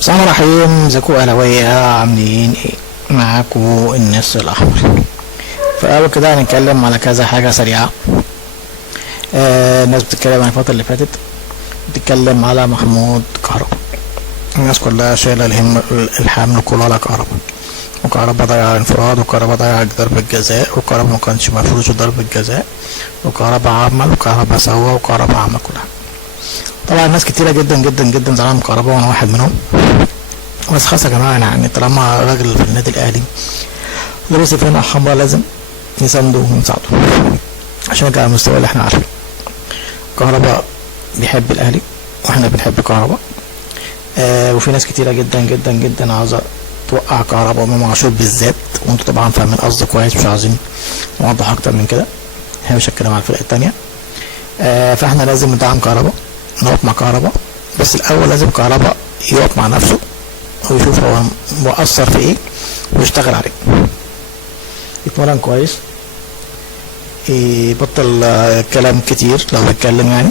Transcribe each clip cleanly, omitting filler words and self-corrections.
بسم الله الرحمن الرحيم. ازيكم اهلاويه؟ عاملين ايه؟ معاكم النسر الاحمر. فاول كده هنتكلم على كذا حاجه سريعه. الناس بتتكلم عن الفتره اللي فاتت، بتتكلم على محمود كهربا. الناس كلها شايله الحمل كله على كهربا، وكهربا ضيع انفراد، وكهربا ضيع ضربة جزاء، وكهربا ما كانش مفروض ضربة جزاء، وكهربا عمل، وكهربا سوى، وكهربا عمل كل حاجه. طبعا ناس كتيره جدا جدا جدا زعلانه من كهربا وانا واحد منهم، بس خلاص يا جماعه، يعني طالما راجل في النادي الاهلي لابس فانلة حمراء لازم نسانده ونساعده عشان يرجع المستوى اللي احنا عارفينه. كهربا بيحب الاهلي واحنا بنحب كهربا. وفي ناس كتيره جدا جدا جدا عاوزه توقع كهربا وامام عاشور بالذات، وانتوا طبعا فاهمين قصدي كويس، مش عايزين نوضح اكتر من كده، احنا مش هنتكلم على الفرق التانيه. فاحنا لازم ندعم كهربا، نقف مع كهربا، بس الاول لازم كهربا يقف مع نفسه ويشوف هو مؤثر في ايه ويشتغل عليه، يتمرن كويس، يبطل كلام كتير لو بيتكلم، يعني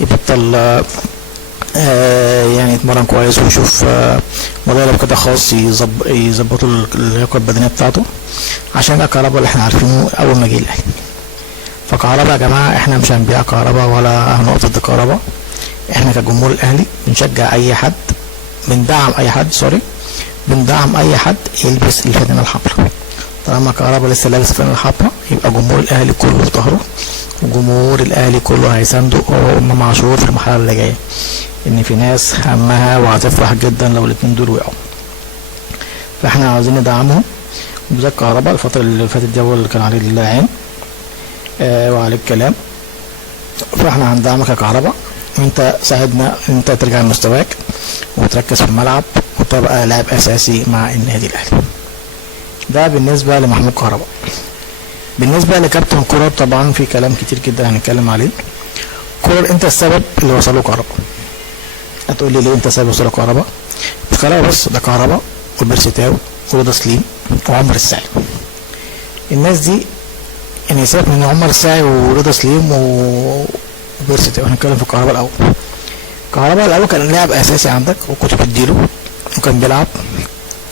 يبطل يعني يتمرن كويس ويشوف مدرب كده خاص يظبطوا اللياقه البدنيه بتاعته، عشان ده كهربا اللي احنا عارفينه اول ما جه الاهلي. فكهربا يا جماعه احنا مش هنبيع كهربا ولا هنقف ضد كهربا، احنا كجمهور الاهلي بنشجع اي حد، بندعم اي حد، بندعم اي حد يلبس الفانلة الحمراء. طالما كهربا لسه لابس الفانلة الحمراء يبقى جمهور الاهلي كله في ظهره، وجمهور الاهلي كله هيسانده وامام عاشور في المرحله اللي جايه، ان في ناس همها وهتفرح جدا لو الاتنين دول وقعوا. فاحنا عاوزين ندعمهم، وبالذات كهربا الفتره اللي فاتت دي هو اللي كان عليه العين وعليه الكلام. فاحنا هندعمك يا كهربا، وانت ساعدنا انت ترجع لمستواك وتركز في الملعب وتبقى لاعب اساسي مع النادي الاهلي. ده بالنسبه لمحمود كهربا. بالنسبه لكابتن كولر طبعا في كلام كتير جدا هنتكلم عليه. كولر انت السبب اللي وصله كهربا. هتقول لي ليه انت السبب وصله كهربا؟ مش كهربا بس، ده كهربا وبيرسيتاو ورضا سليم وعمر الساعي. الناس دي يعني سيبك من عمر الساعي ورضا سليم وبيرسيتاو، هنتكلم في كهربا الاول. كهربا الاول كان لاعب اساسي عندك وكنت بتديله وكان بيلعب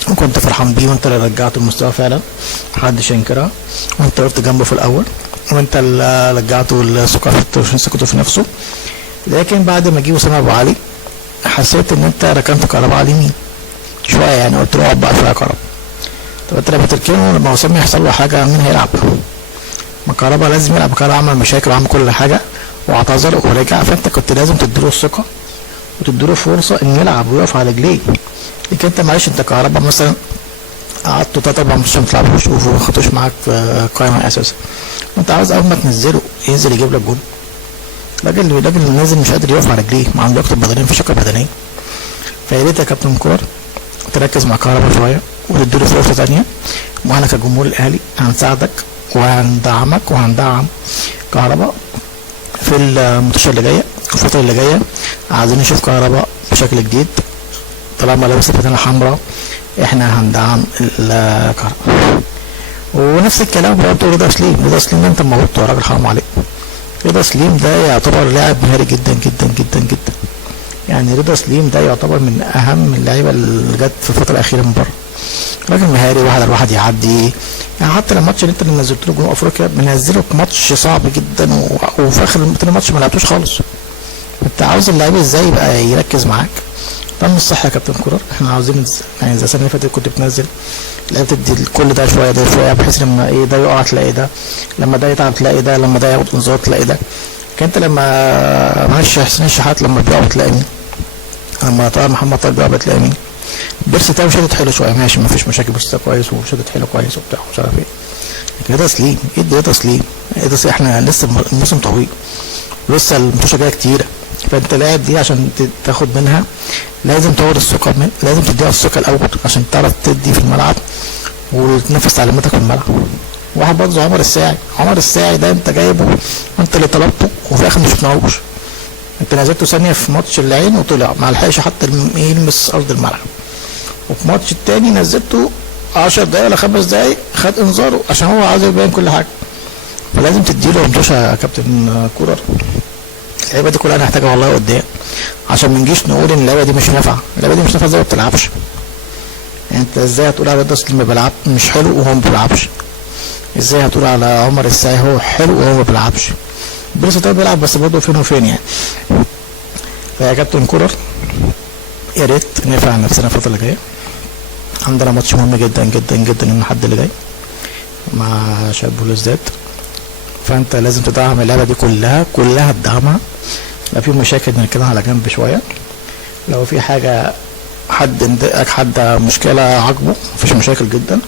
وكنت فرحان بيه، وانت اللي رجعته المستوى فعلا محدش ينكرها، وانت وقفت جنبه في الاول، وانت اللي رجعته ثقته في نفسه. لكن بعد ما جه اسامه ابو علي حسيت ان انت ركنت كهربا على اليمين شويه، يعني قلت له اقعد بقى في كهربا. طب انت لما تركنه لما اسامه يحصل له حاجه مين هيلعب؟ ما كهربا لازم يلعب. كهربا عمل مشاكل وعمل كل حاجه واعتذر ورجع، فانت كنت لازم تديله الثقه وتديله فرصه انه يلعب ويقف على رجليه. لكن انت معلش، انت كهربا مثلا قعدتوا 3 4 ماتشات ما تلعبوش وما خدتوش معاك في قائمه اساسا، وانت عاوز اول ما تنزله ينزل يجيب لك جول. راجل نازل مش قادر يقف على رجليه، ما عنده لياقه بدنيه، مفيش لياقه بدنيه. فيا ريت يا كابتن كولر تركز مع كهربا شويه وتديله فرصه ثانيه، واحنا كجمهور الاهلي هنساعدك وهندعمك وهندعم كهربا في الماتشات اللي جايه. الفتره اللي جايه عايزين نشوف كهربا بشكل جديد، طالما لابس الفانلة الحمراء احنا هندعم كهربا. ونفس الكلام برضه رضا سليم انت موتته يا راجل، حرام عليك. رضا سليم ده يعتبر لاعب مهاري جدا جدا جدا جدا، يعني رضا سليم ده يعتبر من اهم اللعيبه اللي جت في الفتره الاخيره من بره. راجل مهاري، واحد على واحد يعدي، يعني حتى الماتش اللي انت اللي نزلت له جنوب افريقيا بنزله في ماتش صعب جدا وفي اخر الماتش ما لعبتوش خالص. انت عاوز اللعيب ازاي يبقى يركز معاك؟ ده مش صح يا كابتن كولر. احنا عاوزين يعني زي السنه اللي فاتت كنت بتنزل لعيبه تدي كل ده شويه ده شويه، بحيث لما ايه ده يقع تلاقي ده، لما ده يتعب تلاقي ده، لما ده ياخد انذار تلاقي ده. كان انت لما معلش حسين الشحات لما بيقع بتلاقي مين؟ لما طاهر محمد طاهر بيقع بتلاقي مين؟ بيرسيتاو شادت حلو شويه، ماشي مفيش مشاكل، بيرسيتاو كويس وشادت حلو كويس وبتاع ومش عارف ايه. لكن رضا سليم رضا سليم احنا لسه الموسم طويل ولسه الماتشات جايه كتيره، فانت لاعب دي عشان تاخد منها لازم تاخد الثقه لازم تديها الثقه الاول عشان تعرف تدي في الملعب وتنفذ تعليماتك في الملعب. واحد برضه زي عمر الساعي ده انت جايبه وانت اللي طلبته وفي الاخر ما شفناهوش. انت نزلته ثانيه في ماتش العين وطلع ما لحقش حتى يلمس ارض الملعب، وفي ماتش التاني نزلته 10 دقايق ولا 5 دقايق خد انذاره عشان هو عايز يبين كل حاجه. فلازم تديله متوشه يا كابتن كولر، اللعيبه دي كلها هنحتاجها والله قدام، عشان ما نجيش نقول ان اللعيبه دي مش نافعه. اللعيبه دي مش نافعه زي ما بتلعبش. يعني انت ازاي هتقول على الواد اصلي ما بيلعب مش حلو وهو ما بيلعبش؟ ازاي هتقول على عمر الساعي هو حلو وهو ما بيلعبش؟ بس ده بيلعب بس برضه فين وفين يعني. فيا كابتن كولر يا ريت نفع نفسنا الفتره اللي جايه. عندنا ماتش مهم جدا جدا جدا يوم الاحد اللي جاي مع شباب بلوزداد، فانت لازم تدعم اللعبه دي كلها تدعمها. لو في مشاكل نركنها على جنب شويه، لو في حاجه حد مضايقك حد مشكله عاجبه مفيش مشاكل جدا،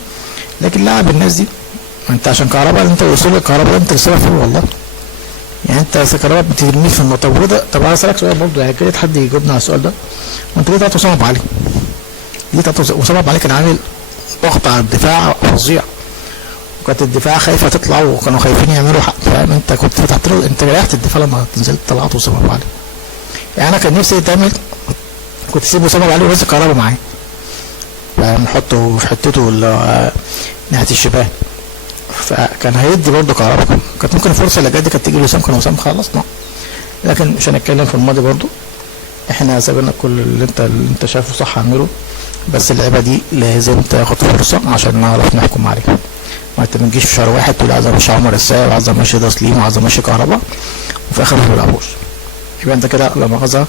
لكن لعب الناس دي. انت عشان كهرباء انت وصول الكهرباء انت السبب فيه والله. يعني انت كهرباء بترميه في النقطه وده. طب انا اسالك سؤال برضه، يعني كده حد يجاوبنا على السؤال ده، وانت ليه تقطع وسام ابو علي؟ ليه تقطع وسام ابو علي؟ كان عامل ضغط على الدفاع فظيع، وكانت الدفاع خايفه تطلع وكانوا خايفين يعملوا حق، فاهم؟ انت كنت فتحت له، انت ريحت الدفاع لما نزلت طلعت وسام ابو علي. يعني انا كان نفسي تعمل، كنت تسيب وسام ابو علي ورز الكهرباء معاه، نحطه في حتته ناحيه الشباب، فكان هيدي برضه كهرباء. كانت ممكن الفرصه اللي جايه دي كانت تيجي لوسام، كان وسام خلصنا. لكن مش هنتكلم في الماضي برضه، احنا سابنا كل اللي انت شايفه صح اعمله، بس اللعبه دي لازم تاخد فرصه عشان نعرف نحكم عليها. ما انت ما تجيش في شهر واحد تقول عايز امشي عمر الساعي وعايز امشي تسليم وعايز امشي كهرباء وفي الاخر ما بيلعبوش، يبقى انت كده لا مؤاخذه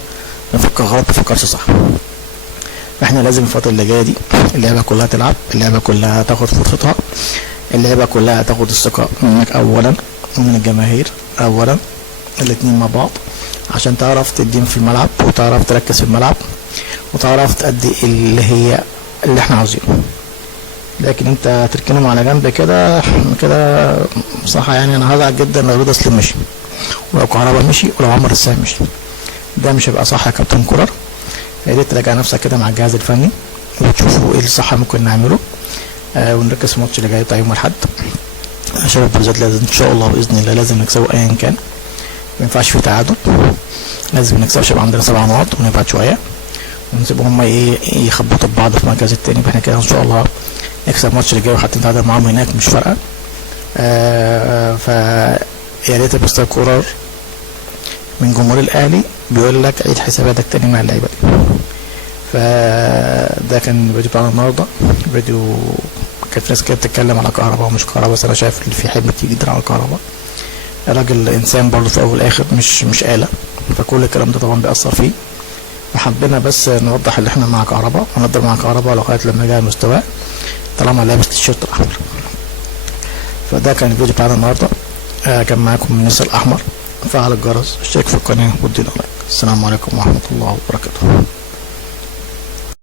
بنفكر غلط، ما تفكرش صح. احنا لازم الفتره اللي جايه دي اللعبه كلها تلعب، اللعبه كلها تاخد فرصتها، اللعبه كلها تاخد الثقه منك اولا ومن الجماهير اولا، الاثنين مع بعض، عشان تعرف تدين في الملعب وتعرف تركز في الملعب وتعرف تأدي اللي احنا عاوزينه. لكن انت تركنهم على جنب كده بصراحه يعني انا هزعل جدا لو رضا سليم مشي ولو كهرباء مشي ولو عمر الساعي مشي، ده مش هيبقى صح يا كابتن كولر. يا ريت تراجع نفسك كده مع الجهاز الفني وتشوفوا ايه الصح ممكن نعمله، ونركز في الماتش اللي جاي بتاع يوم الاحد. شباب بلوزداد لازم ان شاء الله باذن الله لازم نكسبه ايا كان، ما ينفعش في تعادل، لازم نكسب. يبقى عندنا 7 نقط ونبعد شويه ونسيبهم هم يخبطوا ببعض في المركز الثاني، احنا كده ان شاء الله نكسب الماتش اللي جاي وحتى نتعادل معاهم هناك مش فارقه. فيا ريت مستر كولر من جمهور الاهلي بيقول لك عيد حساباتك تاني مع اللعيبه دي. فده كان الفيديو بتاعنا النهارده. فيديو كانت ناس كده بتتكلم على كهرباء ومش كهرباء، بس انا شايف ان في حمل كتير جدا على كهرباء. الراجل انسان برضه في الاول والاخر، مش آلة، فكل الكلام ده طبعا بيأثر فيه. فحبينا بس نوضح ان احنا مع كهرباء ونقدر مع كهرباء لغايه لما يجي مستواه طالما لابس التيشيرت الاحمر. فده كان الفيديو بتاعنا النهارده. كان معاكم النسر الاحمر. فعل الجرس، اشترك في القناه وادينا لايك. السلام عليكم ورحمه الله وبركاته.